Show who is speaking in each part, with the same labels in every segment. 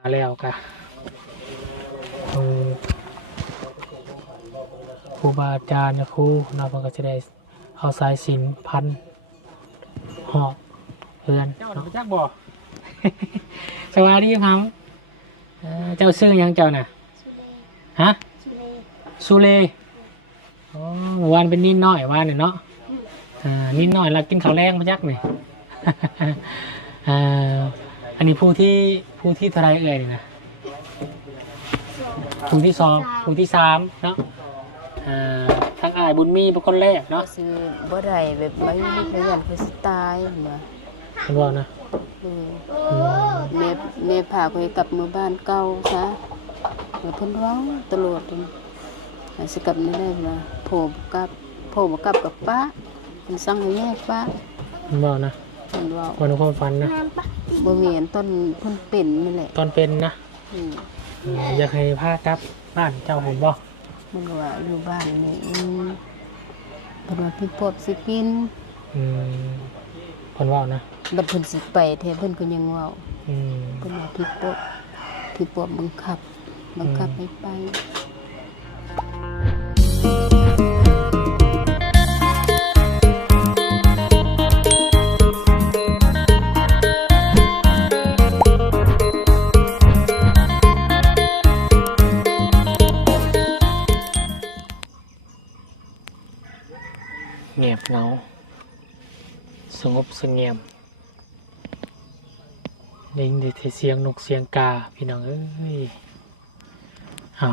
Speaker 1: มาแล้วกะเอ่อครูบาอาจารย์นะครูเราะเพิ่นก็จะได้เอาสายสิญจนพันหอกเพื่อน
Speaker 2: เจ้า
Speaker 1: เนาะ
Speaker 2: ไปจักบ่
Speaker 1: สวัสดีครับเอ่อเจ้าซื้อหยังเจ้าน่ะฮะสุเลอ๋อเมื่อวานเป็นนิดหน่อยวานเนี่ยเนาะอ่านิดหน่อยแล้วกินข้าวแรงมาจักหน่อย อ่าอันนี้ผู้ที่ผู้ที่เทาไรเอ่ยนี่นะผู้ที่สองผู้ที่สามเนาะอ่าทั้งอายบุญมีเป็นคนแรกเนาะ
Speaker 3: ซื้อบ่ได้แบบไม่มีเรียนคือสไตล์มา
Speaker 1: คุณว่านะ
Speaker 3: อืม
Speaker 1: อืม
Speaker 3: แม่แม่พาไปกลับมือบ้านเก่าซะเดี๋ยวเพิ่นเว้าตลอดเลยให้สิกลับนี่ได้บ่โผล่บ่กลับโผล่บ่กลับกับป้าเพิ่นสั่งให้แยกป้า
Speaker 1: คุณว่านะ
Speaker 3: เพิ่นเว้า
Speaker 1: วันความฝันนะ
Speaker 3: บ่มีอันต้นเพิ่นเป็นนี่แหละ
Speaker 1: ตอนเป็นนะ
Speaker 3: อืม
Speaker 1: อืมอยากให้พากลับบ้านเจ้าผมบ่
Speaker 3: เพิ่นว่าอยู่บ้านนี่อืมเพิ่นว่าพี่ปอบสิกิน
Speaker 1: อืมคนว่านะ
Speaker 3: บัดเพิ่นสิไปแท้เพิ่นก็ยังเว้า
Speaker 1: อืม
Speaker 3: เพิ่นว่าพี่ปอบพี่ปอบบังคับ บังคับให้ไป
Speaker 1: เงียบเหงา สงบเสงี่ยมได้ยินแต่เสียงนกเสียงกา พี่น้อง เอ้ยเอา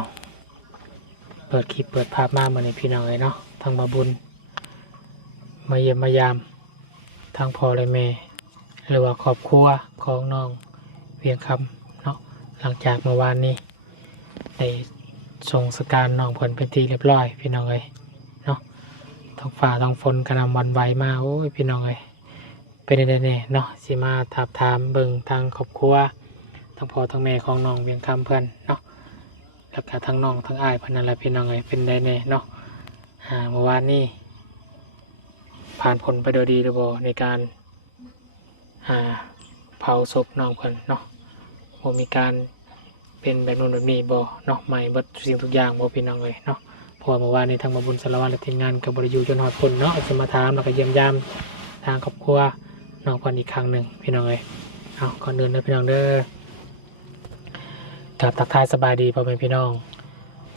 Speaker 1: เปิดคลิปเปิดภาพมามาในพี่น้องเลยเนาะทางมาบุญ มาเยี่ยมมายาม ทางพอและแม่หรือว่าครอบครัวของน้องเวียงคำเนาะหลังจากเมื่อวานนี้ได้ส่งสการน้องผลเป็นทีเรียบร้อย พี่น้องเลย ท้องฟ้าท้องฝนกระนำวันไหวมาโอ้ยพี่น้องเอ้ยเป็นไดแน่ๆเนาะสิมาถามถามเบิ่งทางครอบครัวทั้งพ่อทั้งแม่ของน้องเวียงคำเพื่อนเนาะแล้วก็ทั้งน้องทั้งอ้ายพนนั่นแหละพี่น้องเอ้ยเป็นไดแน่เนาะอ่าเมื่อวานนี้ผ่านผลไปโดยดีหรือบ่ในการอ่าเผาศพน้องเพื่อนเนาะบ่มีการเป็นแบบนู้นแบบนี้บ่เนาะใหม่เบิดสิ่งทุกอย่างบ่พี่น้องเอ้ยเนาะ พราว่าเมื่อวานในทางบบุญสารวัตรและทีมงานกับบริยูจนหอดผลเนาะจะมาถามแล้วก็เยี่ยมยามทางครอบครัวน้องก่อนอีกครั้งหนึ่งพี่น้องเอ้ยเอาก่อนเดินนะพี่น้องเด้อกับทักทายสบายดีพ่อแม่พี่น้อง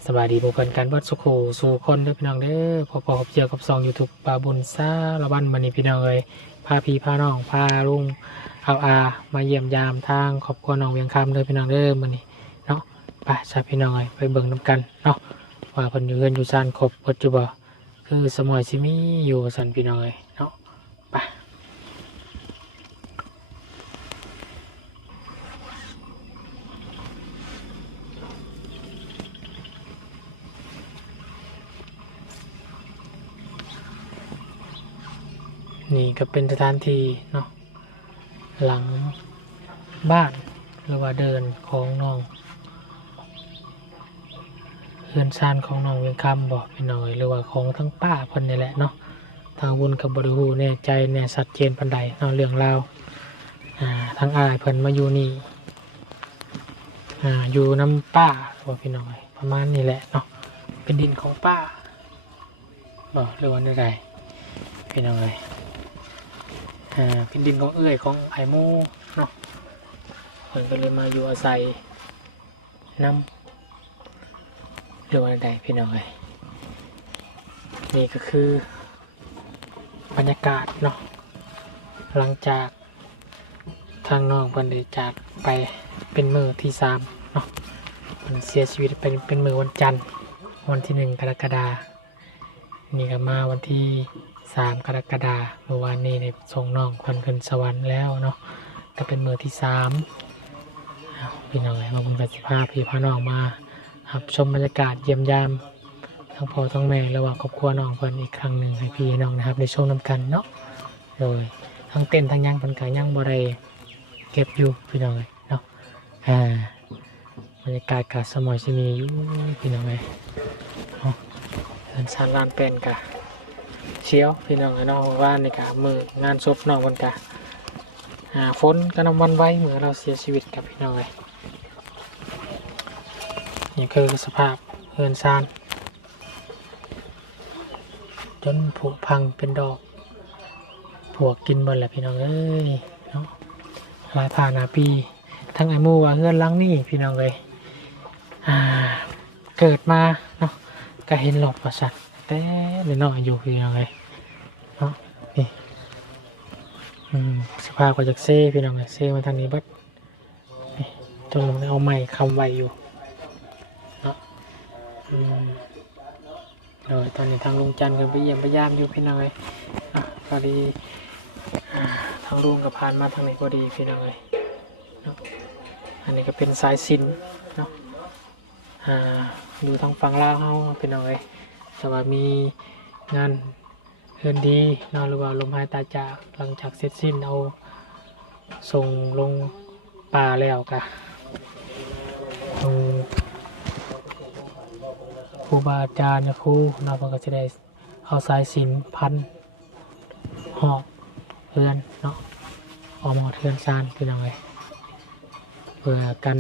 Speaker 1: สบายดีบุคคลกันเบิดสุขูสู่คนเด้อพี่น้องเด้อพอพอกับเจอกับซองยูทูบบาบุญซาละวันมันนี้พี่น้องเอ้ยพาพี่พาน้องพาลุงเอาอามาเยี่ยมยามทางครอบครัวน้องเวียงคำเด้อพี่น้องเด้อมันนี้เนาะไปชาพี่น้องเอ้ยไปเบิ่งน้ำกันเนาะ ว่าเพิ่นอยู่เฮือนอยู่ซานครบปัจจุบันคือสมัยสิมีอยู่สันพี่น้องเอ้ยเนาะไปนี่ก็เป็นสถานที่เนาะหลังบ้านหรือว่าเดินของน้อง เพื่อนซานของน้องเวียงคำบอกพี่น้อยหรือว่าของทั้งป้าเพิ่นนี่แหละเนาะทางวุญกับบริหูแน่ใจแน่สัดเจนปันใดเนาะเรื่องราวอ่าทั้งอายเพิ่นมาอยู่นี่อ่าอยู่น้ำป้าบอกพี่น้อยประมาณนี้แหละเนาะเป็นดินของป้าบอกหรือว่าใดๆพี่น้อยอ่าเป็นดินของเอื้อยของไอโมเนาะเพิ่นก็เลยมาอยู่อาศัยน้ำ หรือว่าใดพี่น้องเอ้ยนี่ก็คือบรรยากาศเนาะหลังจากทางน้องเพิ่นได้จากไปเป็นมือที่สามเนาะเพิ่นเสียชีวิตเป็นเป็นมือวันจันทร์วันที่หนึ่งกรกฎานี่ก็มาวันที่สามกรกฎาเมื่อวานนี้ในส่งน้องเพิ่นขึ้นสวรรค์แล้วเนาะก็เป็นมือที่สามพี่น้องเอ้ยมาบุญกับสิพาพี่พาน้องมา รับชมบรรยากาศเยี่ยมยามทั้งพ่อทั้งแม่ระหว่างครอบครัวน้องเพิ่นอีกครั้งหนึ่งให้พี่น้องนะครับในช่วงน้ำกันเนาะโดยทั้งเต้นทั้งย่างเพิ่นกาย่างบ่ได้เก็บอยู่พี่น้องเลยเนาะอ่าบรรยากาศกาสมอยสิมีอยู่พี่น้องเลยเนาะเดินสานลานเป็นกะเชียวพี่น้องเอ้ยเนาะว่านในกะมืองานศพน้องเพิ่นกะอ่าฝนก็นำวันไว้เหมือนเราเสียชีวิตกับพี่น้องเลย นี่คือสภาพเฮือนซาน จนผุพังเป็นดอกผวกกินหมดแหละพี่น้องเอ้ยเนาะหลายผ่านนาปี ทั้งไอ้มูว่าเฮือนลังนี่พี่น้องเลยอ่าเกิดมาเนาะก็เห็นหลอกประสัตแต่น้อยๆอยู่พี่น้องเลยเนาะนี่สภาพก็จากเซ่พี่น้องเลยเซ่มาทางนี้บัดจนลงได้เอาไม้คำไว้อยู่ ตอนนี้ทางลุงจันทร์ก็ไปเยี่ยมไปยามอยู่พี่น้องเลยอะพอดีอทางลุงก็ผ่านมาทางนี้พอดีพี่น้องเลยเนาะอันนี้ก็เป็นสายสินเนาะอ่าดูทางฝั่งลาวเขาเป็นเอาไงแต่ว่ามีงานเงินดีนอนหรือว่าลมหายตาจากหลังจากเสร็จสิ้นเอาส่งลงป่าแล้วกะ รูบาอาจารย์ครูเราก็จะได้เอาสายสินพันหอกเพื่อนเนาะออกมาเทือนซานเป็นเอาไงเพื่อกัน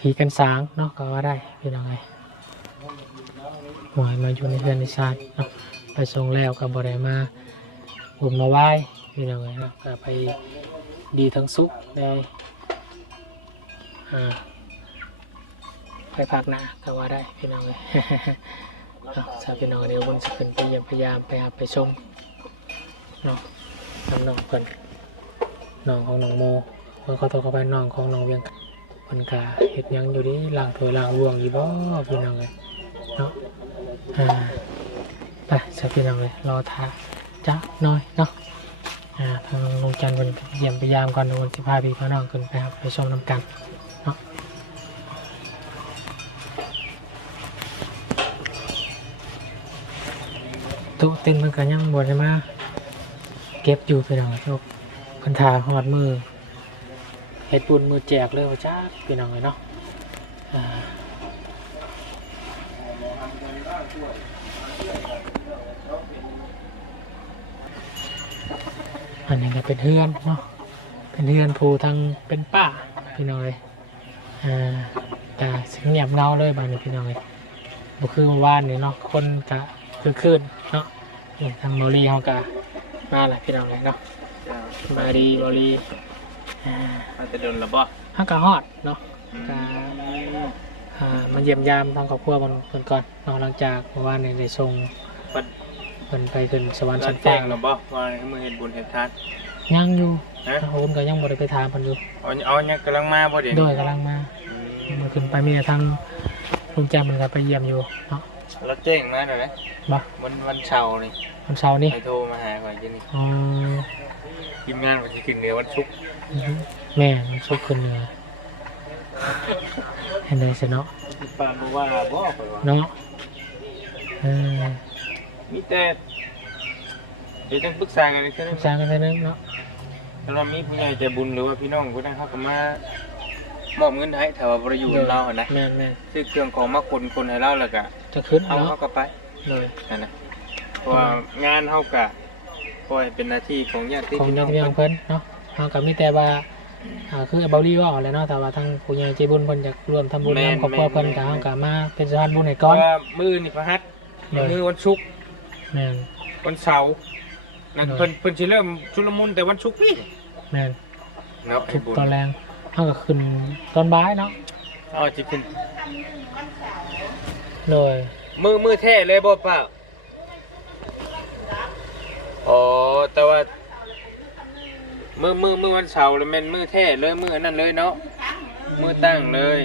Speaker 1: ผีกันสางเนาะก็ว่าได้พี่น้องไงหวยมาอยู่ในเรือนในชาติเนาะไปทรงแล้วกับบริมาบุญมาไหว้พี่น้องไงเนะก็ไปดีทั้งสุขในอ่า ไปพักหนาก็ว่าได้พี่น้องเนาะสาวพี่น้องเดี๋ยวบนสขึ้นไปเยี่ยมพยายามไปหาไปชมเนาะน้ำน้องเพิ่นน้องของน้องโมเพิ่นขอโทษเข้าไปน้องของน้องเวียงมันกะเห็ดยังอยู่นี่ล้างถ้วยล้างรวงอยู่บ่พี่น้องเลยเนาะอ่าไปสักพี่น้องเลยรอท่าจะน้อยเนาะทางลุงจันทร์วันนี้เยี่ยมพยายามก่อนวันสิพาพี่พี่น้องขึ้นไปครับไปชมน้ำกัน ตู้เต็นมันก็ยังบวดใช่ได้มเก็บอยู่พี่น้องเลยครับพันธาหอดมือเฮ็ดบุญมือแจกเลยว่าจ้าพี่น้องเลยเนาะอันนี้ก็เป็นเฮือนเนาะเป็นเฮือนภูทางเป็นป่าพี่น้องเลยอ่าแต่เสียงเงียบเงาเลยบางนี้พี่น้องเลยบุคือเมื่อวานนี่เนาะคนกะคือคืน เนาะนี่ทางบรีเขากะมาแหละพี่น้องเลยเนาะมาดีบรีอ่า
Speaker 2: อาจจะโดนระบอ
Speaker 1: ห้างกะฮอดเนาะกะอ่ามาเยี่ยมยามทางครอบครัวบนบนก่อนเนาะหลังจากเมื่อวานนี้ได้ส่ง
Speaker 2: ปัด
Speaker 1: เพิ่นไปขึ้นสวรรค์
Speaker 2: รั
Speaker 1: ชั้
Speaker 2: ด
Speaker 1: น
Speaker 2: แจ้
Speaker 1: ฟ้าง
Speaker 2: ระบอว่ามือเห็นบุญเห็นทาน
Speaker 1: ยังอยู่
Speaker 2: ฮะ
Speaker 1: โอนก็ยังบ่ได้ไปถามเพิ่นอยู่
Speaker 2: เอาเอาเนี่ยกำลังมาบ่เดี๋ยว
Speaker 1: โด
Speaker 2: นี้
Speaker 1: ยกำลังมามันขึ้นไปมีแต่ทางลุงแจมมันก็ไปเยี่ยมอยู่เนาะ
Speaker 2: รัดแจ้งมาเดี๋ยวนะ
Speaker 1: บ่
Speaker 2: วันวันเสาร์นี่
Speaker 1: วันเสาร์นี้
Speaker 2: ไปโทรมาหาก่อนยิน
Speaker 1: อ๋อ
Speaker 2: ทีมงานวันที่ขึ้นเหนือวันศุกร์
Speaker 1: แม่มันสุกขึ้นเหนือเห็นเลยสิเนาะ
Speaker 2: ปานบอกว่าบ่ไปว่า
Speaker 1: เนาะเออ
Speaker 2: มีแต่เดี๋ยวต้องปรึกษากันอีกทีนึง
Speaker 1: สร้างกันได้นึงเนาะ
Speaker 2: ถ้าเรามีผู้ใหญ่ใจบุญหรือว่าพี่น้องผู้นั้นเขาก็มามอบเงินให้ถ้าว่าบ่ได้อยู่กับเราหั่นนะ
Speaker 1: แม่นแม่น
Speaker 2: ซื้อเครื่องของมาคนคนให้เราแล้วก็
Speaker 1: จะขึ้น
Speaker 2: เอา
Speaker 1: เนาะ
Speaker 2: เขาก็ไป
Speaker 1: เลย
Speaker 2: นั่นนะเพราะว่างานเฮาก็ปล่อยเป็นหน้าที่ของญาติ
Speaker 1: ของ
Speaker 2: พี่น้
Speaker 1: น้
Speaker 2: อ
Speaker 1: องงเพียง
Speaker 2: เพิ่น
Speaker 1: เพิ่นเนาะเราก็มีแต่ว่าอ่าคือเบาลี่ว่าออกแล้วเนาะแต่ว่าทางผู้ใหญ่ใจบุญเพิ่นอยากร่วมทำบุญนำครอบครัวเพิ่นก็เฮาก็มาเป็นสะพานบุญให้
Speaker 2: เพ
Speaker 1: ก่อน
Speaker 2: ราะว่ามื้อนี่พระหัส
Speaker 1: เลย
Speaker 2: มื้อวันศุกร์
Speaker 1: แม่น
Speaker 2: วันเสาร์นั่น
Speaker 1: เลย
Speaker 2: เพิ่นเพิ่นสิเริ่มชุลมุนแต่วันศุกร์นี่
Speaker 1: แม่น
Speaker 2: เนาะ
Speaker 1: ทุ
Speaker 2: ให้
Speaker 1: ก
Speaker 2: บุญ
Speaker 1: ตอนแรงเฮาก็ขึ้นตอนบ่ายเนาะ
Speaker 2: เอาจิขึ้น
Speaker 1: เลย
Speaker 2: มือมือแท้เลยบ่เปล่าอ๋อแต่ว่า มือมือมือวันเสาร์แล้วแม่นมือแท้เลยมือนั่นเลยเนาะมือตั้งเลย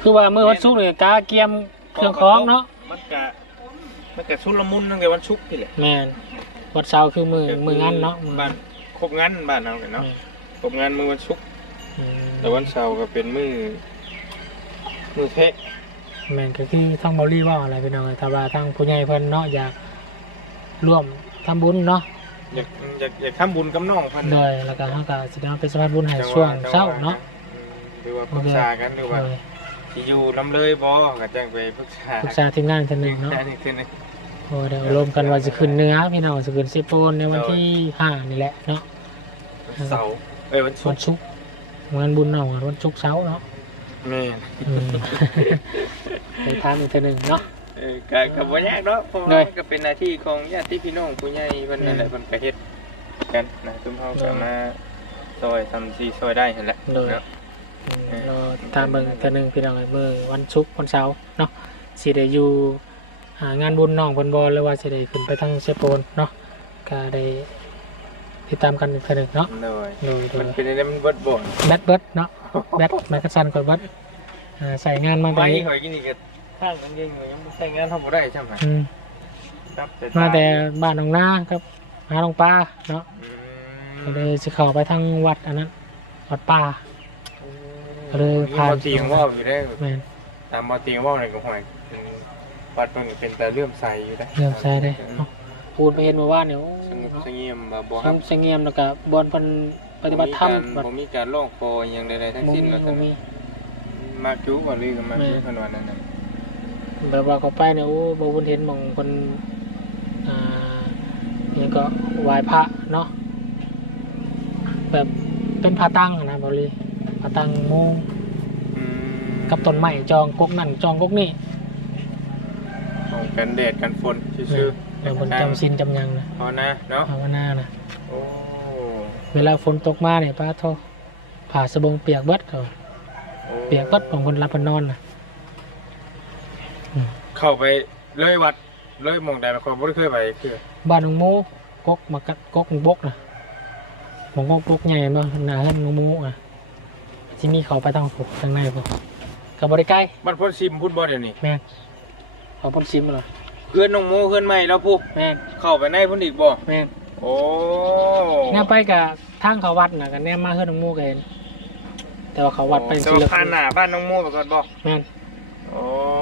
Speaker 1: คือว่ามื้อวันศุกร์นี่กาเกียมเครื่องของเนาะ
Speaker 2: มันกะมันกะชุลมุนตั้งแต่วันศุกร์นี่แหละ
Speaker 1: แม่นวันเสาร์คือมื้อมื้องานเนาะ
Speaker 2: บ้านครบงานบ้านเราเนาะครบงานมือวันศุกร์
Speaker 1: อืม
Speaker 2: แต่วันเสาร์ก็เป็นมือ มือแท้
Speaker 1: แม่นก็คือทางเบาลี่ว่าอะไรพี่น้องแต่ว่าทางผู้ใหญ่เพิ่นเนาะอยากร่วมทำบุญเนาะ
Speaker 2: อยากอยากอยากทำบุญกับน้องเพิ่น
Speaker 1: โด
Speaker 2: น่ะ
Speaker 1: ยแล้วก็เฮาก็สิได้มาเป็นสะพานบุญให้
Speaker 2: จัง
Speaker 1: ช่วง
Speaker 2: จั
Speaker 1: เช้าเนาะ
Speaker 2: หรือว่าปรึกษากันหรือว่า
Speaker 1: โดย
Speaker 2: สิอยู่ลำเลยบ่ก็จังไปปรึกษา
Speaker 1: ปรึกษาทีมงานท่านหนึ่งเนาะ
Speaker 2: ใช่นี่คือนี่
Speaker 1: โอ้เดี๋ยวรวมกันว่าจะขึ้นเนื้อพี่น้องจะขึ้นซิโปนในวันที่ห้านี่แหละเนาะ
Speaker 2: วันเสาร์เอ้ยวันศุ
Speaker 1: วั
Speaker 2: ก
Speaker 1: น
Speaker 2: ร์
Speaker 1: ศุกร์งานบุญน้องวันศุกร์เสาร์เนาะ
Speaker 2: แม่น
Speaker 1: อืมไปทานอีกเทีหนึ่งเนาะ
Speaker 2: เออก็ก็บ่ยากเนาะเพราะ
Speaker 1: ได้
Speaker 2: ว่ามันก็เป็นหน้าที่ของญาติพี่น้องผู้ใหญ่เพิ่นนั่นแหละเพิ่นก็เฮ็ดกันนะซุมเฮาก็มาซอยทำซีซอยได้หั่นแหละ
Speaker 1: โดย
Speaker 2: เนาะ
Speaker 1: เราตามเบิ่งอีกเทีหนึ่งพี่น้องเอ้ยมื้อวันศุกร์วันเสาร์เนาะสิได้อยู่อ่างานบุญน้องเพิ่นบ่หรือว่าสิได้ขึ้นไปทางเซโปนเนาะก็ได้ติดตามกันอีกเทีหนึ่งเนาะ
Speaker 2: โดย
Speaker 1: โดยโด
Speaker 2: มัน
Speaker 1: ย
Speaker 2: เป็นอะไรมันเบิดบ่น
Speaker 1: แบตเบิดเนาะ แบตแมกกาซันกดเบิดอ่าใส่งานมาแบบ
Speaker 2: ไว้
Speaker 1: นี้
Speaker 2: หอยกินนี่ก็ทางมันยังยังบ่ใช้งานเฮาบ่ได้ใช่ไหม
Speaker 1: อืม
Speaker 2: ครับ
Speaker 1: มาแต่บ้านหนองนาครับหาหลวงป้าเนาะ
Speaker 2: อื
Speaker 1: ก็
Speaker 2: ม
Speaker 1: เลยจะเข้าไปทางวัดอันนั้นวัดป่า ก็เลยผ่าน
Speaker 2: บ่ตีของว่าวอยู่ได้
Speaker 1: แม่น
Speaker 2: ตามบ่ตีของว่าวในก็หอยเป็นวัดเพิ่นก็เป็นแต่เลื่อมใสอยู่ได้
Speaker 1: เริ่มใส่ได้เนาะพูดไปเห็นเมื่อวานเนี่ยโอ้
Speaker 2: สงบ
Speaker 1: เนาะ
Speaker 2: เสงี่ยมบ่บ่
Speaker 1: ส
Speaker 2: ครับ
Speaker 1: งบเสงี่ยมแล้วก็บอนเพิ่น ปฏิบัติธรรม
Speaker 2: บ่มีการบ่มีการร้องขออหยังใดๆทั้ง
Speaker 1: บ่
Speaker 2: สิ้น
Speaker 1: มี
Speaker 2: ว่า
Speaker 1: บ่
Speaker 2: ซั่น
Speaker 1: มี
Speaker 2: มาจูก็ลือกันมา
Speaker 1: แม่
Speaker 2: จูขนาดนั้นน่ะ
Speaker 1: แบบว่าเขาไปเนี่ยโอ้บ่บุญเห็นหมองเพิ่นอ่านี่ก็ไหว้พระเนาะแบบเป็นพระตั้งอะนะบ่ลีพระตั้งหมู่
Speaker 2: อืม
Speaker 1: กับต้นไม้จองกกนั่นจองกกนี่
Speaker 2: ของกันแดดกันฝนซื่อ
Speaker 1: เดี๋ยวบนจำสินจำยังนะ
Speaker 2: พอนะเนาะ
Speaker 1: ภาวนานะ
Speaker 2: โอ้
Speaker 1: เวลาฝนตกมาเนี่ยป้าโทผ่าสบงเปียกเบิดเขา
Speaker 2: โอ้
Speaker 1: เปียกเบิดของคนรับคนนอนนะ
Speaker 2: เข้าไปเลยวัดเลยหมองใดมาขอบ่ได้เคยไปคือ
Speaker 1: บ้านหนองโมกกมากัดกกบกนะหมองกกบกใหญ่บ่หนาเฮือนหนองโมอะที่มีเขาไปทางผูกทางในผูกกับบริใกล้
Speaker 2: บ้านพ้นซิมพุ่นบ่เดี๋ยวนี้
Speaker 1: แม่งเขาพ่นซิมมาเลย
Speaker 2: เพื่อนน้องโมเพื่อนใหม่แล้วพุก
Speaker 1: แม่ง
Speaker 2: เข้าไปในพุ่นอีกบ่
Speaker 1: แม่ง
Speaker 2: โอ้
Speaker 1: แนวไปกับทางเขาวัดนะกันแนวมาเฮือนหนองโมก็เห็นแต่ว่าเขาวัดไป
Speaker 2: แต่
Speaker 1: สิ
Speaker 2: ว่า
Speaker 1: ละ
Speaker 2: ผ่านหน้าบ้านน้องโมไปก่อนบ่
Speaker 1: แม่ง
Speaker 2: โอ้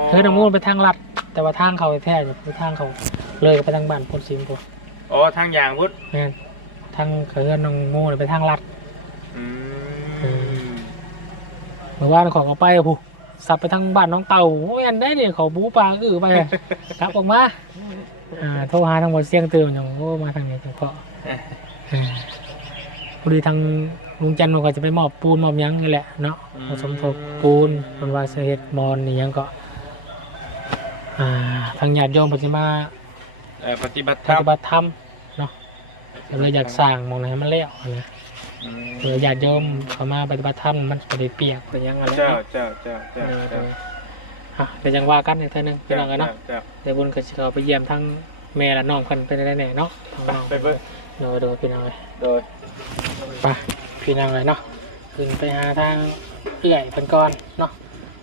Speaker 1: เฮือนหนองโมไปทางลัด แต่ว่าทางเขาแท้ๆคือทางเขาเลยไปทางบ้านพ่นซิมพวก
Speaker 2: อ๋อทางอย่างพุทธ
Speaker 1: แม่นทางเขื่อนหนองโง่ไปทางลัด
Speaker 2: อืม
Speaker 1: เมื่อวานของเอาไปผู้ สับไปทางบ้านน้องเต่าโอ้ยอันได้เนี่ยเขาบูปลาอื้อไปกลับออกมาอ่าโทรหาทางบนเสียงเตือนอย่างโอ้มาทางนี้จังก็อ่าพอดีทางลุงจันทร์มันก็จะไปมอบปูนมอบหยังนี่แหละเนาะมาสมทบปูนมันว่าเสเฮ็ดมอนนี่หยังก็อ่าทางญาติโยมปัจจุบัน
Speaker 2: เอ่อปฏิบัติธ
Speaker 1: ป
Speaker 2: รรม
Speaker 1: ฏิบัติธรรมเนาะก็เลยอยากสร้างหมองไหนให้มันแล้วนะ
Speaker 2: อืม
Speaker 1: เผื่อญาติโยมเขามาปฏิบัติธรรมมันจะได้เปียกเป็นหยังอะไร
Speaker 2: เจ้า
Speaker 1: เนาะ
Speaker 2: เจ้าเจ้าเจ้า
Speaker 1: เออเอ
Speaker 2: เจ้า
Speaker 1: อฮะเดี๋ยวยังว่ากันอีกเท่านึงพี่น้องกันเนาะ
Speaker 2: เจ้า
Speaker 1: เดี๋ยวบุญก็จะเอาไปเยี่ยมทั้งแม่และน้องกันเป็นได้แน่เนาะทั้งน้อง
Speaker 2: ไปเบิ่ง
Speaker 1: โดยโดยพี่น้องเลย
Speaker 2: โดย
Speaker 1: ไปพี่น้องเลยเนาะขึ้นไปหาทางเอื่อยเป็นก่อนเนาะ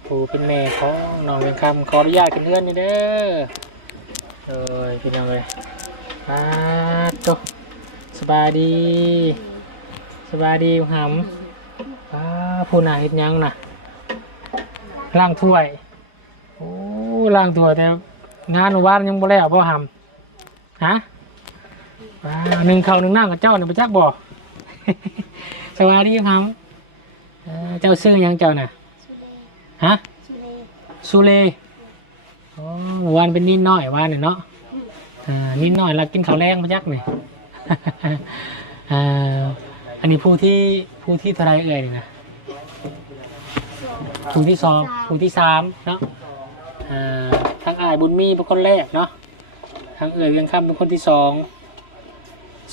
Speaker 1: ผู้เป็นแม่ของน้องเป็นคำขออนุญาตกันเพื่อนนี่เด้อเอ้ยพี่น้องเลยมาโตสบายดี สบายดีหำป้าผู้นาเฮ็ดหยังน่ะล้างถ้วย โอ้ล้างถ้วยแต่งานวานยังบ่แล้วบ่หำฮะป้าหนึ่งข้าวหนึ่งน้ำกับเจ้านี่ไปจักบ่สวัสดีหำเอ่อเจ้าซื้อหยังเจ้าน่ะฮะสุเลอ๋อเมื่อวานเป็นนิดน้อยวานเนี่ยเนาะอ่านิดน้อยเรากินข้าวแรงมาจักนี่ อ่าอั นนี้ผู้ที่ผู้ที่เทาไรเอ่ยนี่นะผู้ที่สองผู้ที่สามเนาะอ่าทางอายบุญมีเป็นคนแรกเนาะทางเอ่ยเวียงคำเป็นคนที่สอง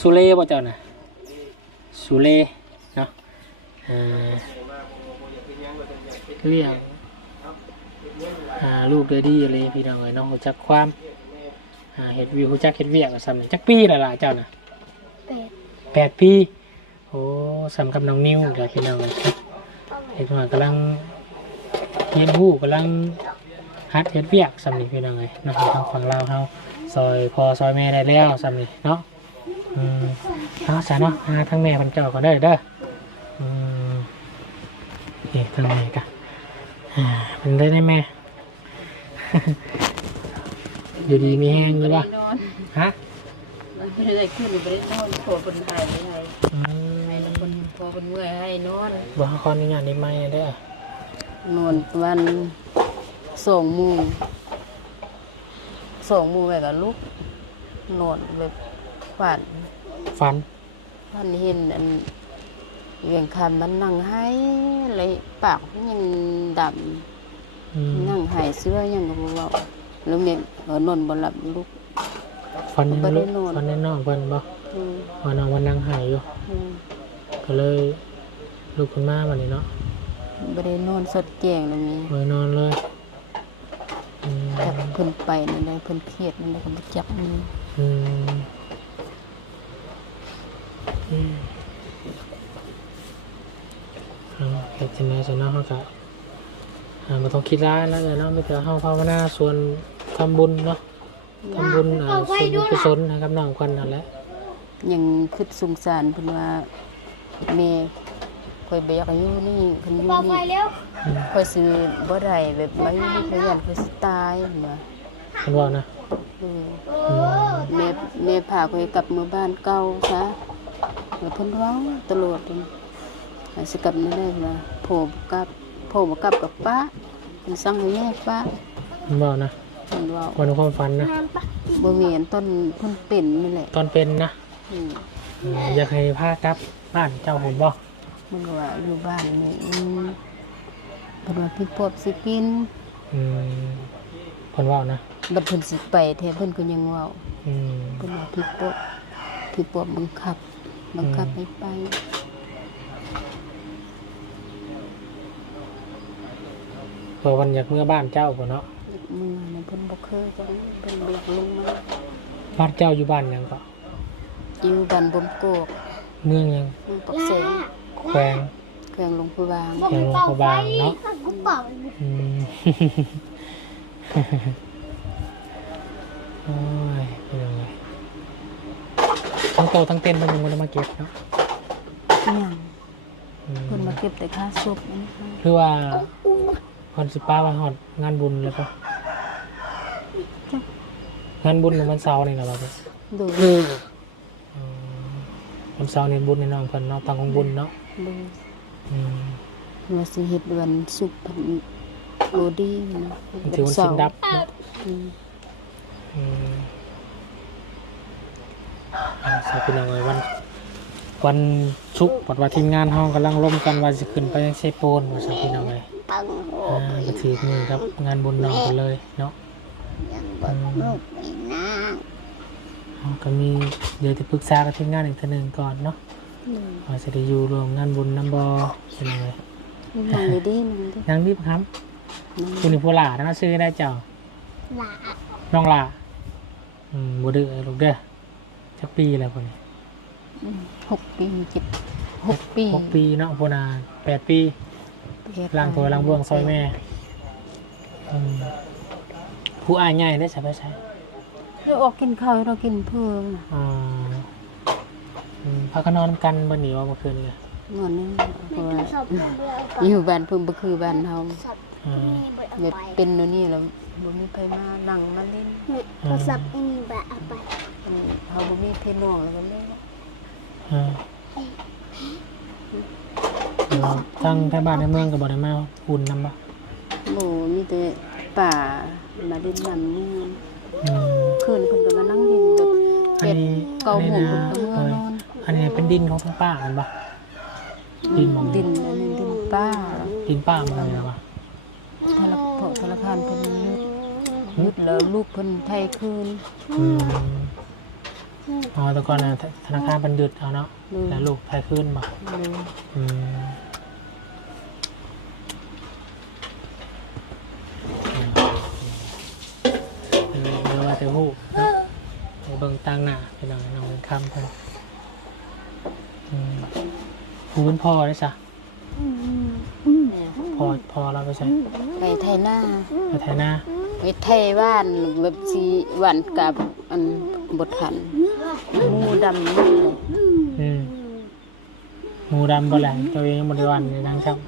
Speaker 1: สุเล่ป่ะเจ้าน่ะสุเล่เนาะอ่าเรียกอ่าลูกเดดี้อะไรพี่น้องเอ๋ยน้องหัวจักความอ่าเห็ดวิวหัวจักเห็ดเวียกกับสำเนียงจักปีและล่ะเจ้าน่ะ
Speaker 4: เป็ด
Speaker 1: แปดปีโอ้สำกับน้องนิวเดี๋ยวพี่น้องกันครับเห็นว่ากำลังเรียนรู้กำลังฮัดเฮ็ดเวียกสำนีพี่น้องเลยเนาะทางฝั่งลาวเฮาซอยพอซอยแม่ได้แล้วสำนีเนาะอืมเอาซะเนาะหาทั้งแม่พันเจ้าก็ได้เด้ออืมนี่ทั้งแม่กันอ่าเป็นได้ได้แม่อยู่ดีมีแห้งเลยป่ะฮะ
Speaker 3: มันไม่ได้ขึ้นไม่ได้นอนพอคนไทยไม่ให้ พอคนเมื่อยให้นอน
Speaker 1: บ่ขออนุญาตนี่ไม่ได้อ
Speaker 3: นอนวันสองโมงสองโมงแบบลุกนอนแบบฝัน
Speaker 1: ฟัน
Speaker 3: ฝันเห็นอันเวียงคำมันนั่งให้เลยปากมันยังด
Speaker 1: อืมำ
Speaker 3: นั่งหายเสื้อยังก็บ่เว้าแล้วแม่เออนอนบ่หลับลูก
Speaker 1: ฟันยัง
Speaker 3: บ่ได้
Speaker 1: ลุก
Speaker 3: นอน
Speaker 1: ฟันแน่นอนเพิ่นบ่
Speaker 3: อืม
Speaker 1: ว่าน้องมันนั่งหายอยู่
Speaker 3: อืม
Speaker 1: ก็เลยลุกขึ้นมาบัดนี้เนาะ
Speaker 3: บ่ได้นอนสดแจ้งเลยแม่
Speaker 1: ไว้นอนเลยอืม
Speaker 3: แต่เพิ่นไปนั่นแหละเพิ่นเครียดนั่นแหละก็บ่จับมือ
Speaker 1: อืมอืมเอาเฮ็ดจังได๋ซะเนาะเฮาก็อ่าบ่ต้องคิดร้ายนะเดี๋ยวเนาะมีแต่เฮาภาวนาส่วนทำบุญเนาะทำบุญอ่าส่วนบุญกุศลให้กับน้องคนนั่นแหละ
Speaker 3: ยังคิดสงสารเพิ่นว่า แม่คอยบ่อยากอายุนี่เพิ่นอยู่นี่
Speaker 1: อืม
Speaker 3: คอยซื้อบ่ได้แบบมาอยู่นี่เพิ่นยันคอยสิตายเห็นบ่
Speaker 1: เพิ่นว่านะ
Speaker 3: อืม
Speaker 1: อืม
Speaker 3: แม่แม่พาคอยกลับมาบ้านเก่าซะแล้วเพิ่นเว้าตลอดเลยอาสิกลับไม่ได้ว่าโผล่บ่กลับโผล่บ่กลับกับป้าเพิ่นสั่งให้แยกป้า
Speaker 1: เพิ่นว่านะ
Speaker 3: เพิ่นเว้า
Speaker 1: วันความฝันนะ
Speaker 3: บ่แม่นต้นเพิ่นเป็นนี่แหละ
Speaker 1: ตอนเป็นนะ
Speaker 3: อืม
Speaker 1: อืมอยากให้พากลับ บ้านเจ้าผมบ่
Speaker 3: มันก็ว่าอยู่บ้านนี่อืมเพิ่นว่าพี่ปอบสิกิน
Speaker 1: อืมเพิ่นว่านะ
Speaker 3: บัดเพิ่นสิไปแท้เพิ่นก็ยังเว้า
Speaker 1: อืม
Speaker 3: เพิ่นว่าพี่ปอบพี่ปอบบังคับ บังคับให้ไป
Speaker 1: เผื่อวันอยากเมื่อบ้านเจ้าบ่เนาะ
Speaker 3: มือนี่เพิ่นบ่เคยจังเพิ่นเรียกลงมา
Speaker 1: บ้านเจ้าอยู่บ้านหยังก็
Speaker 3: อยู่บ้านบนโกก
Speaker 1: เมืองหยัง
Speaker 3: เมืองปักเสง
Speaker 1: แขวง
Speaker 3: เครื่องลงผู้วาง
Speaker 1: แขวงหลวงพระบางเนาะอืมโอ้ยเป็นยังไงทั้งโตทั้งเต้นเพิ่นยังบ่ได้มาเก็บเนาะ
Speaker 3: อิหยัง
Speaker 1: อืม
Speaker 3: เพิ่นมาเก็บแต่ค่าศพอันนี้ค่ะ
Speaker 1: หรือว่าเพิ่นสิป้าไว้ฮอดงานบุญเลยปะงานบุญในวันเสาร์นี่นะบ่า
Speaker 3: ดู
Speaker 1: วันเสาร์นี่บุญในน้องเพิ่นเนาะตั้งของบุญเนาะ
Speaker 3: ดู
Speaker 1: อืม
Speaker 3: ว่าสิเฮ็ดวันศุกร์เพิ่นโอดีนะ
Speaker 1: มันถือวันสินดับเนาะ
Speaker 3: อืม
Speaker 1: อืมอ่าสาพี่น้องเอ้ยวัน วันศุกร์ปัดว่าทีมงานเฮากำลังร่วมกันว่าสิขึ้นไปยังเซโปนว่าสาพี่น้องเอ้ย
Speaker 3: ปังโอ
Speaker 1: อ่าก็ถือมือครับงานบุญน้องกันเลยเนาะ
Speaker 3: ยังบ่ลูกไม่นาง
Speaker 1: เรา ก็มีเดี๋ยวจะปรึกษากับทีมงานอีกทีหนึ่งก่อนเนาะว่าจะได้อยู่รวมงานบุญน้ำบอเป็นยังไง
Speaker 3: นั่งดีๆนั่งดี
Speaker 1: นางรีบครับ
Speaker 3: นั่ง
Speaker 1: คุณนี่ผู้หลานะซื้อได้เจ้าน้องหลาอืมบ่ดื้อลูกเด้อจักปีแล้วคนนี้
Speaker 3: อืมหกปีเจ็ดหกปี
Speaker 1: หกปีเนาะพนาแปดปี
Speaker 3: เฮ็ด
Speaker 1: ล้างตัวล้างบวงซอยแม่อืมผู้อายใหญ่ได้ใช่ไหมใช่
Speaker 3: เดี๋ยวออกกินข้าวให้เรากินเพื่อ
Speaker 1: อ่าอืมพากันนอนกันบนหนีว่าเมื่อคืนเลย
Speaker 3: งอนนี่เพราะว่าอยู่บ้านเพิ่นบ่คือบ้านเฮา
Speaker 1: อ่า
Speaker 3: แบบเป็นโน่นนี่แล้วบ่มีไผมานั่งมาเล่น
Speaker 4: โทรศัพท์อันนี้แบบเอาไป
Speaker 3: อืมเฮาบ่มีพี่น้องแล้วก็เล่น
Speaker 1: อ่าเราตั้งแต่บ้านในเมืองกับบริมาอุ่นนำบ่
Speaker 3: โอ้มีแต่ป่ามาเล่นน้ำนี่
Speaker 1: อืม
Speaker 3: คืนเพิ่นก็มานั่งเล่นแบบ
Speaker 1: อัน
Speaker 3: เป็ด
Speaker 1: นี้
Speaker 3: เกา
Speaker 1: อัน
Speaker 3: ห
Speaker 1: นี้
Speaker 3: มู
Speaker 1: นะ
Speaker 3: เพิ่นก็เมื่อนอน
Speaker 1: อันนี้เป็นดินของทั้งป้ามันบ่ดินหมอง
Speaker 3: ดินอันนี้ดินป้า
Speaker 1: ดินป้ามันเลยนะบ่
Speaker 3: ธนาคารธนาคารเพิ่นยึดยึดแล้วลูกเพิ่นไทยคืน
Speaker 1: อืมอ๋อแต่ก่อนนะธธนาคารบันดึดเอาเนาะ
Speaker 3: อืม
Speaker 1: แล้วลูกไทยขึ้นบ่
Speaker 3: เลย
Speaker 1: อืมเออ เดี๋ยวว่าแต่ฮู้เนาะไปเบิ่งตั้งหน้าไปหน่อยน้องเป็นคำเพิ่นอืมผู้เป็นพ่อได้ซะ
Speaker 3: เนี่ย
Speaker 1: พอพอเราไปใช้
Speaker 3: ไปไทยหน้า
Speaker 1: ไปไทยหน้า
Speaker 3: ไปไทยบ้านแบบสีหวานกับอันบทขันหมูดำนี่เลย
Speaker 1: อืมหมูดำบ่แหละตัวเองยังบริวันในดังช่าง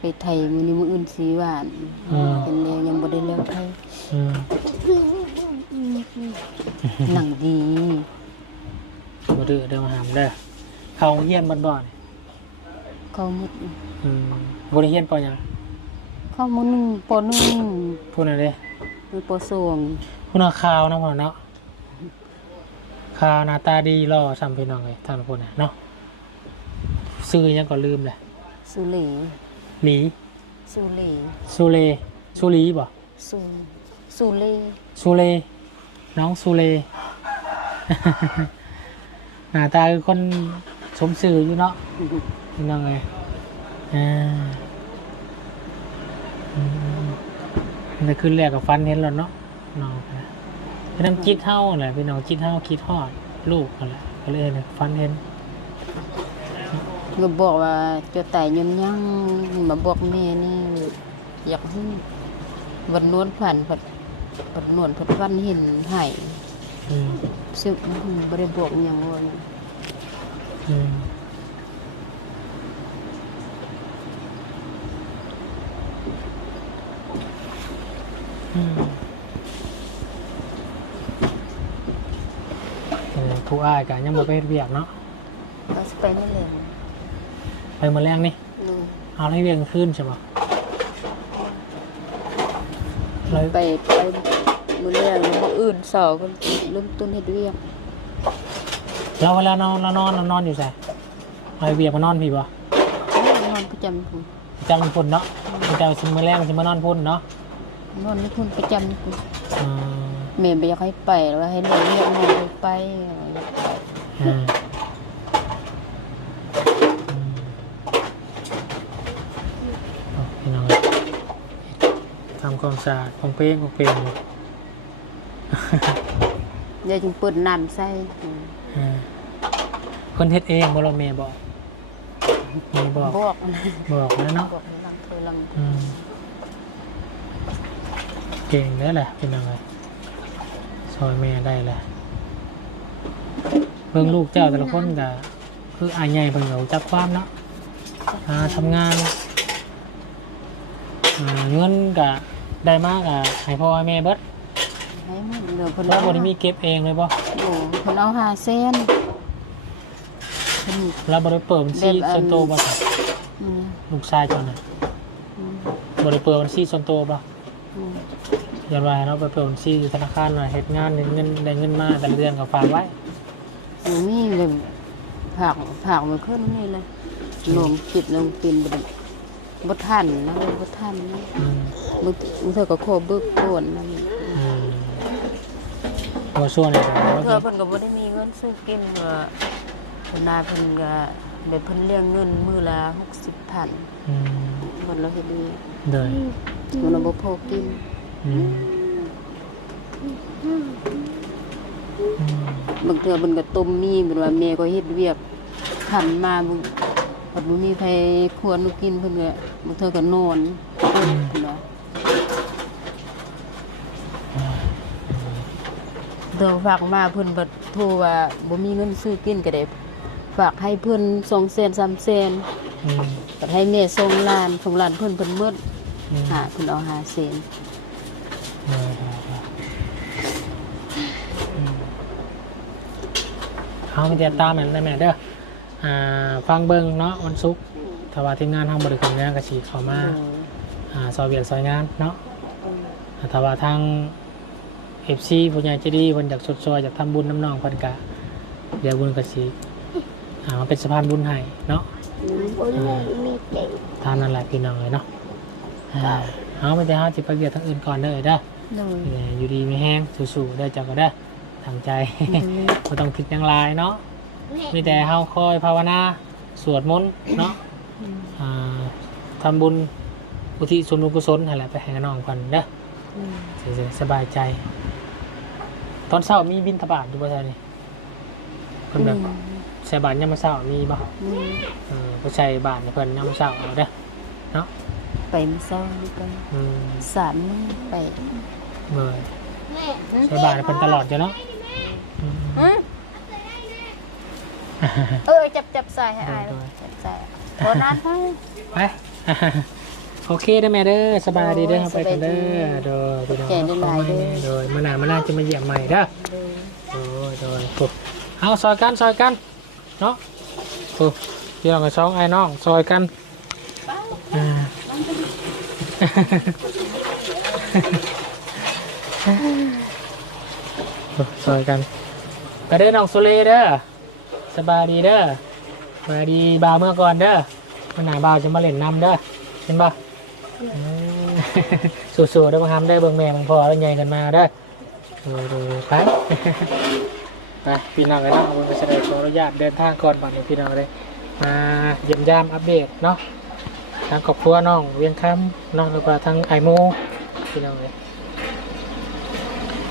Speaker 3: ไปไทยมือนี้มืออื่นสีหวาน
Speaker 1: อืม
Speaker 3: เป็นแล้วยังบ่ได้เลี้ยวไทย
Speaker 1: อืม
Speaker 3: หนังดี
Speaker 1: บ่ดื้อเดี๋ยวมาหามเด้อเขาเฮียนบ่บ่อน
Speaker 3: เข้ามุด
Speaker 1: อืมบ่ได้เฮียนปอหยัง
Speaker 3: เข้ามุดหนึ่งปหนึ่ง
Speaker 1: พูดหน่อยเด้
Speaker 3: มือปสอง
Speaker 1: พูดหน่อยข่าวนะพ่อเนาะข่าวหน้าตาดีรอซ้ำพี่น้องเลยท่านพูดน่ะเนาะซื้อยังก็ลืมเลย
Speaker 3: สุหลี
Speaker 1: หลี
Speaker 3: สุหลี
Speaker 1: สุเลสุลีบ่
Speaker 3: สุสุเล
Speaker 1: สุเล น้องสุเล หน้าตาคือคนสมสื่ออยู่เนาะพี่น้องเลยอ่าอืมนี่ขึ้นแรกกับฟันเห็นแล้วเนาะน้องนะพี่น้องจิตเท่าแหละพี่น้องจิตเท่าคิดฮอดลูกนั่นแหละก็เลยเนี่ยฟันเห็น
Speaker 3: ก็บอกว่าจะตายยนยังมาบอกแม่นี่อยากให้วันนวนผ่านผัดผัดนวลผัดฟันเห็นหาย
Speaker 1: อืม
Speaker 3: ซึ่งบ่ได้บอกหยังว่านะ
Speaker 1: อืมอืมเออผู้อ้ายกันยังบ่ไปเฮ็ดเวียกเนาะ
Speaker 3: ก็สิไปนั่นแหละ
Speaker 1: ไปมาแรงนี่
Speaker 3: ลูก
Speaker 1: เอาให้เวียกขึ้นใช่ปะเลย
Speaker 3: ไปไปมื้อแรกมื้ออื่นเสาร์ก็เริ่มต้นเฮ็ดเวียก
Speaker 1: เราเวลานอนเรานอนเรานอนอยู่ใส่เอาให้เวียกมานอนพี่ปะ
Speaker 3: นอนประจำพุ่น
Speaker 1: จำพุ่นเนาะมันจะซิมาแรงซิมานอนพุ่นเนาะ
Speaker 3: นอนนี่พุ่นประจำพุ่น
Speaker 1: อืม
Speaker 3: แม่บ่อยากให้ไปว่าให้นอนเรียกนอนไป
Speaker 1: อืมอืมเอาพี่น้องทำ ความสะอาดของเป้งของเป้งอยู่
Speaker 3: เดี๋ยวจึงเปิดน้ำใส่อืม
Speaker 1: อืมเพิ่นเฮ็ดเองบ่เราแม่บอกแม่บอก
Speaker 3: บอกนะ
Speaker 1: บอกแล้วเนาะ
Speaker 3: บอกลังเธอลัง
Speaker 1: อืมเก่งแล้วแหละเป็นยังไงซอยแม่ได้แหละเบิ่งลูกเจ้าแต่ละคนก็คืออายใหญ่เพิ่นก็รู้จักความเนาะอ่าทำงานอ่าเงินก็ ได้มากอะให้พ่อให้แม่เบิด
Speaker 3: ให้หมดเหลือเพิ่น
Speaker 1: แล้ว
Speaker 3: เอา
Speaker 1: บ่ได้มีเก็บเองเลยบ่
Speaker 3: โอ้เพิ่นเอาหาเส้นเพิ่น
Speaker 1: แล้วบ่ได้เปิดบัญชี
Speaker 3: แบบอัน
Speaker 1: ส่วนตัวบ่ครับ
Speaker 3: อืม
Speaker 1: ลูกชายเจ้าน่ะ
Speaker 3: อืม
Speaker 1: บ่ได้เปิดบัญชีส่วนตัวบ่
Speaker 3: อืม
Speaker 1: อย่าว่าให้เราไปเปิดบัญชีอยู่ธนาคารหน่อยเฮ็ดงานได้เงินได้เงินมาแต่ละเดือนก็ฝากไว้
Speaker 3: อยู่นี่เลยผักผักมันขึ้นนี่เลยลงจิตลงปินบ่ได้ บ่ทันนะบ่ทันนะ
Speaker 1: อืม
Speaker 3: มึงมึงเธอก็ขอเบิกก่อนนั่น
Speaker 1: อืมบ่ส่วนนี่ก็
Speaker 3: เธอเพิ่นก็บ่ได้มีเงินซื้อกินว่าเพิ่นนายเพิ่นก็แบบเพิ่นเลี้ยงเงินมื้อละ60,000
Speaker 1: อืม
Speaker 3: มันเราเฮ็ดดี
Speaker 1: เด้อ
Speaker 3: มันเอาบ่พอกิน
Speaker 1: อืมอืม
Speaker 3: บางเทื่อเพิ่นก็ต้มมีเพิ่นว่าแม่ก็เฮ็ดเวียกหันมา บ่บ่บ่มีไผควรลูกกินเพิ่นก็บางเทื่อก็นอนเพิ่นว่าเดี๋ยวฝากมาเพิ่นบ่โทรว่าบ่มีเงินซื้อกินก็ได้ฝากให้เพิ่น200,000 300,000
Speaker 1: อืม
Speaker 3: ก็ให้แม่ส่งล้านส่งล้านเพิ่นเพิ่นหมด
Speaker 1: อืม
Speaker 3: หาเพิ่นเอา500,000
Speaker 1: เด้อเด้อเด้ออืมเอาไปติดตามแม่นได้แม่เด้อ อ่าฟังเบิ่งเนาะวันศุกร์ถ้าว่าทีมงานทางบริการงานก็สิเข้ามาอ่าซอยเวียกซอยงานเนาะถ้าว่าทางเอฟซีผู้ใหญ่ใจะดีเพิ่นอยากสดซอยอยากทำบุญน้ำน้องเพิ่นกะเดี๋ยวบุญกะสิอ่ามาเป็นสะพานบุญให้เนาะ
Speaker 4: บนเลยมีเด็ก
Speaker 1: ทานนั่นแหละพี่น้องเลยเนาะอ่าเอาไม่ได้ห้าสิบไปเบียดทางอื่นก่อนเด้อเด้อ
Speaker 3: โดย
Speaker 1: เอ่ออยู่ดีมีแห้งสู้ๆได้อเจ้าก็ได้อทำใจไม่ต้องคิดอยังไรเนาะ มีแต่เฮาคอยภาวนาสวดมนต์เนาะอ่าทำบุญอุทิศส่วนบุญกุศลอะไรไปให้กับน้องก่อนเด้อสิสิสบายใจ ตอนเช้ามีบินทบาทอยู่บ่ใช่นี่เพิ่นแบบใส่บาทยามมื้อเช้ามีบ่เออบ่ใส่บาทให้เพิ่นยามมื้อเช้าเอาเด้อเนาะ
Speaker 3: ไปมื้อเช้านี่ก็
Speaker 1: อืม
Speaker 3: สามมื้อไป
Speaker 1: เบิ่ใส่บาทให้เพิ่นตลอดอยู่เนาะอืม
Speaker 3: เออจับจับใส่ให้อายจับใส่โทษนะให้
Speaker 1: ไปโอเคเด้อแม่เด้อสบายดีเด้อ
Speaker 3: โอ้ย
Speaker 1: เอาไปกันเด้อโดยพี่น้อง
Speaker 3: แก่ได้หลายเด้อ
Speaker 1: โดยมื้อหน้ามื้อหน้าจะมาเยี่ยมใหม่เด้อโอ้ยโดยปุ๊บเอาซอยกันซอยกันเนาะปุ๊บพี่น้องกับสองไอ้น้องซอยกันอ่าปุ๊บซอยกันไปเด้อน้องสุเลเด้อ สบายดีเด้อมายดีบ่าวเมื่อก่อนเด้อวันหนาบ่าวจะมาเล่นน้ำเด้อเห็นป่ะสู้ๆเด้อมาทำได้อเบิ่งแม่เบิ่งพ่อแล้วใหญ่กันมาเด้อดูดูไป ไปพี่น้องกันเนาะผมก็จะได้ขออนุญาตเดินทางก่อนบัดนี้พี่น้องเลยมาเยี่ยมยามอัปเดตเนาะทางครอบครัวน้องเวียงคำน้องแล้วก็ทางไอโมพี่น้องเลย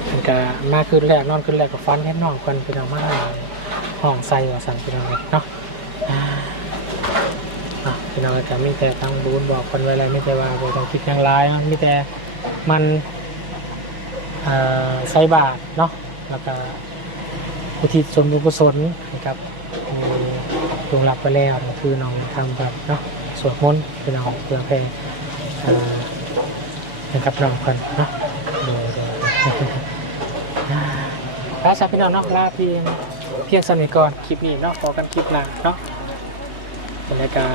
Speaker 1: มันก็มาคืนแรกนอนคืนแรกกับฟันแค่น้องกันพี่น้องมา ห้องใส่ว่าสั่งพี่น้องเลยเนาะพี่น้องก็มีแต่ทางบูนบอกคนไว้เลยไม่แต่ว่าบ่ต้องคิดอย่างไรมันมีแต่มันเอ่อใส่บาทเนาะแล้วก็อุทิศส่วนบุญกุศลนะครับดวงรับไปแล้วคือน้องทำแบบเนาะสวดมนต์คือน้องเพื่อแผ่เอ่อนะครับน้องคนเนาะดยโดยพระสาพี่น้องเนาะลาพียง เพียงสนิทก่อนคลิปนี้เนาะพอกันคลิปหน้าเนาะบรรยากาศ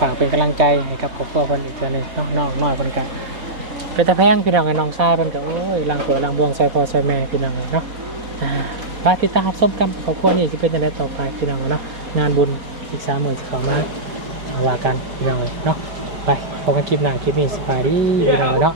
Speaker 1: ฝากเป็นกำลังใจให้กับครอบครัวคนอีกตัวหนึงน้องน้อยคนกันเป็นตะแพงพี่น้องกับน้องชาเป็นกับโอ้ยลังตัวลังบวงใส่พอใส่แม่พี่น้องเนาะอ่าติดตามรับส้มกำของพวนี้จะเป็นอะไรต่อไปพี่น้องเนาะงานบุญอีกสามหมื่นสิบสองล้านเอาว่ากันพี่น้องเลยเนาะไปพบกันคลิปหน้าคลิปนี้สบายดีพี่น้องเนาะ